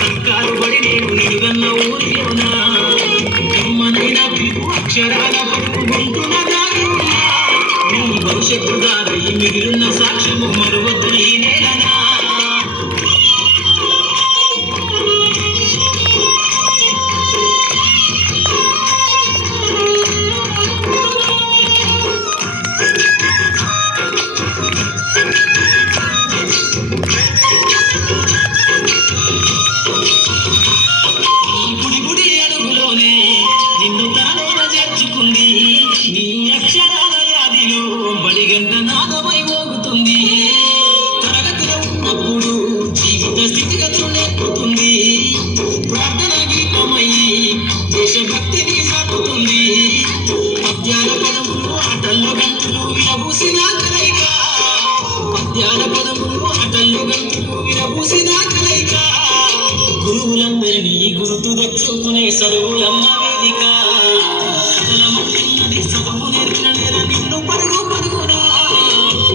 సర్కారు బడి నేను నిలువన్న ఊరిలోనా అమ్మనైనా పిలుపు అక్షరాల పలుకు గొంతున దాగి ఉన్నా నీ భవిష్యత్తు దారి మిగిలిన సాక్ష్యము మరువద్దు ఈ నేలనా నీ అక్షరాల వ్యాధిలో బడిగంట నాదమై మోగుతుంది తరగతిలో ఉన్నప్పుడు జీవిత స్థితిగతులు నేర్పుతుంది ప్రార్థన గీతమయ్యి దేశభక్తిని సాకుతుంది పద్యాల పదములు ఆటల్లో గంతులు విరబూసిన కలయిక పద్యాల పదములు ఆటల్లో గంతులు విరబూసిన కలయిక గురువులందరినీ గుర్తు తెచ్చుకునే చదువులమ్మ వేదిక నిన్ను పరుగు పరుగునా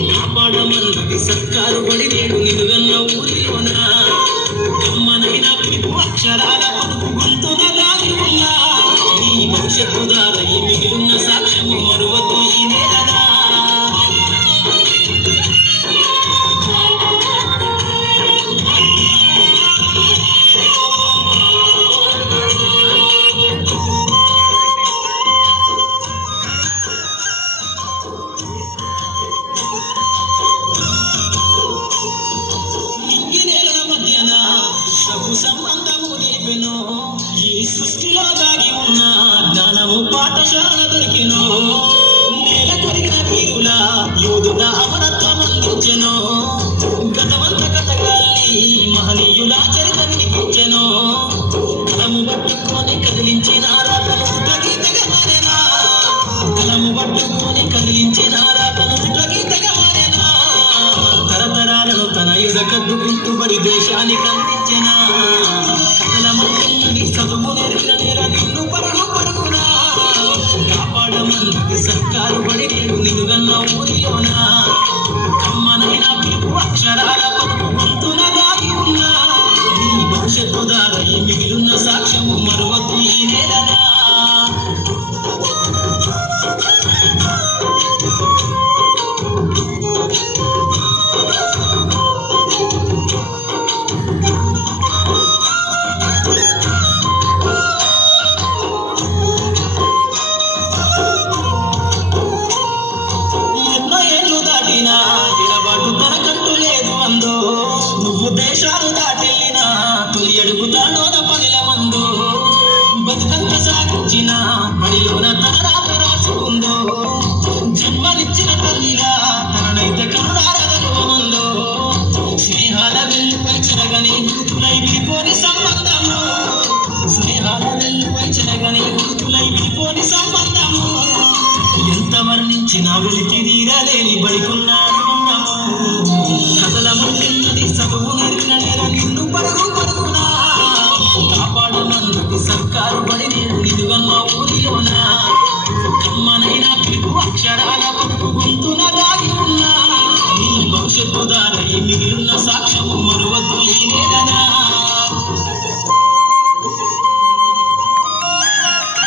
కాపాడమన్నది సర్కారు బడి నేడు నిలువన్న ఊరిలోనా కమ్మనైన పిలుపు అక్షరాల పలుకు గొంతున దాగి ఉన్నా నీ భవిష్యత్తు దారి మిగిలిన సాక్ష్యము మరువద్దు ఈ నేలనా సంబంధము తెలిపెను ఈ సృష్టిలో దాగి ఉన్న జ్ఞానము పాఠశాల దొరికెను నేల కొరిగిన వీరుల యోధుల అమరత్వం అందించెను గతవంత కథగాల్ని మహనీయుల చరిత వినిపించెను కలము పట్టుకొని కదిలించిన రాతను గీతగా మారేనా కలము పట్టుకొని కదిలించిన రాతను గీతగా మారేనా తరతరాలను తన యుధ కద్దుకుంటూబడి దేశానికి అందించెనా చదువు నేర్పిన నిన్ను పరుగు పరుగునా కాపాడమన్నది సర్కారు బడి నేడు నిలువన్న ఊరిలోనా కమ్మనైన పిలుపు అక్షరాల పలుకు గొంతున దాగి ఉన్నా నీ భవిష్యత్తు దారి మిగిలిన సాక్ష్యము మరువద్దు ఈ నేలనా నువ్వు దేశాలు దాటెళ్ళినా తొలి అడుగుతాడోన పనిల మందు బతుకంత సాగించిన పనిలోన తన రాత రాసుకుందో జన్మనిచ్చిన తల్లిగా తననైతే కనుడారదనుమందో స్నేహాల వెల్లుపై చెరగని గుర్తులై విడిపోని సంబంధము స్నేహాల వెల్లుపై చెరగని గుర్తులై విడిపోని సంబంధము ఎంత వర్ణించినా వెలికి తీరలేని బడికున్నాడు చదువు నేర్పిన నిన్ను పరుగు పరుగునా కాపాడమన్నది సర్కారు బడి నేడు నిలువన్న ఊరిలోనా కమ్మనైన పిలుపు అక్షరాల పలుకు గొంతున దాగి ఉన్నా నీ భవిష్యత్తు దారి మిగిలిన సాక్ష్యం